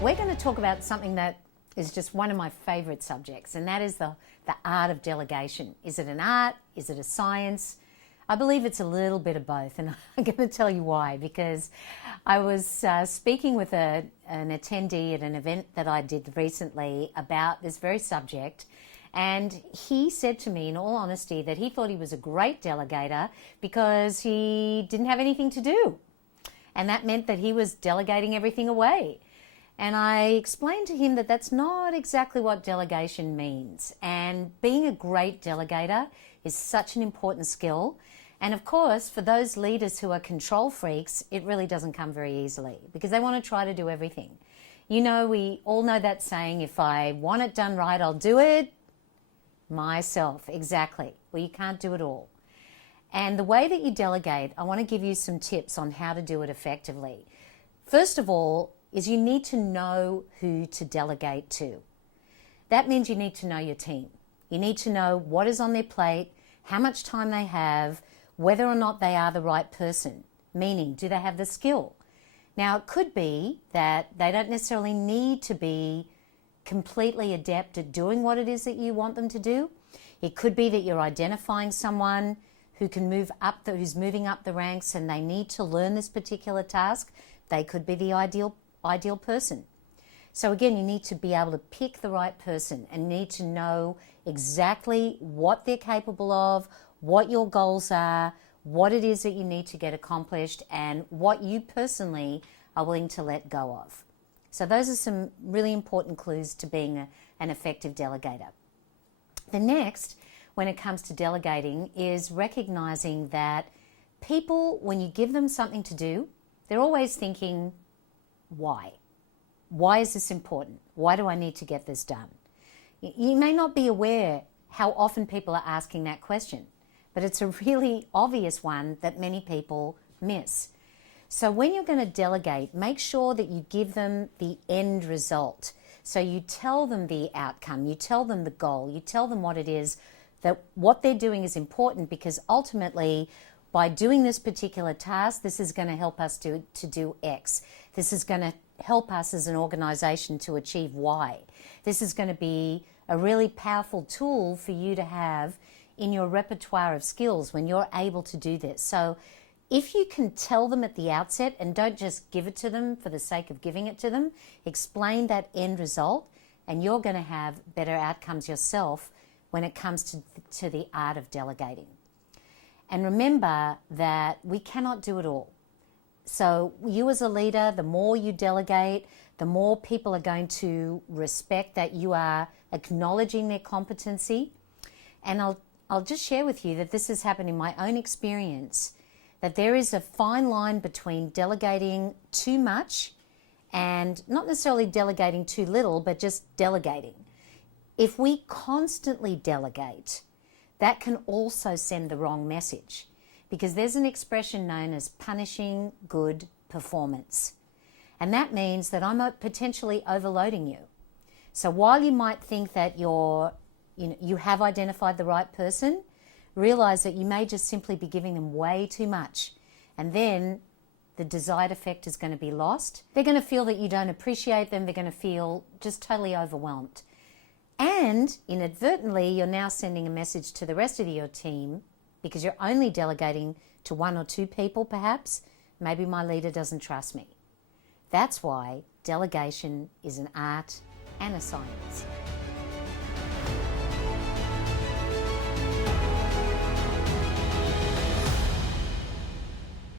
We're going to talk about something that is just one of my favourite subjects, and that is the art of delegation. Is it an art? Is it a science? I believe it's a little bit of both, and I'm going to tell you why. Because I was speaking with an attendee at an event that I did recently about this very subject, and he said to me, in all honesty, that he thought he was a great delegator because he didn't have anything to do. And that meant that he was delegating everything away. And I explained to him that that's not exactly what delegation means. And being a great delegator is such an important skill. And of course, for those leaders who are control freaks, it really doesn't come very easily because they want to try to do everything. You know, we all know that saying, if I want it done right, I'll do it myself. Exactly. Well, you can't do it all. And the way that you delegate, I want to give you some tips on how to do it effectively. First of all, is you need to know who to delegate to. That means you need to know your team. You need to know what is on their plate, how much time they have, whether or not they are the right person, meaning do they have the skill? Now, it could be that they don't necessarily need to be completely adept at doing what it is that you want them to do. It could be that you're identifying someone who can move up, who's moving up the ranks, and they need to learn this particular task. They could be the ideal person. So again, you need to be able to pick the right person and need to know exactly what they're capable of, what your goals are, what it is that you need to get accomplished, and what you personally are willing to let go of. So those are some really important clues to being an effective delegator. The next, when it comes to delegating, is recognizing that people, when you give them something to do, they're always thinking, why? Why is this important? Why do I need to get this done? You may not be aware how often people are asking that question, but it's a really obvious one that many people miss. So when you're going to delegate, make sure that you give them the end result. So you tell them the outcome, you tell them the goal, you tell them what it is, that what they're doing is important, because ultimately, by doing this particular task, this is going to help us to do X. This is going to help us as an organization to achieve Y. This is going to be a really powerful tool for you to have in your repertoire of skills when you're able to do this. So if you can tell them at the outset, and don't just give it to them for the sake of giving it to them, explain that end result, and you're going to have better outcomes yourself when it comes to the art of delegating. And remember that we cannot do it all. So you as a leader, the more you delegate, the more people are going to respect that you are acknowledging their competency. And I'll just share with you that this has happened in my own experience, that there is a fine line between delegating too much and not necessarily delegating too little, but just delegating. If we constantly delegate, that can also send the wrong message, because there's an expression known as punishing good performance. And that means that I'm potentially overloading you. So while you might think that you have identified the right person, realize that you may just simply be giving them way too much. And then the desired effect is going to be lost. They're going to feel that you don't appreciate them. They're going to feel just totally overwhelmed. And inadvertently, you're now sending a message to the rest of your team, because you're only delegating to one or two people perhaps. Maybe my leader doesn't trust me. That's why delegation is an art and a science.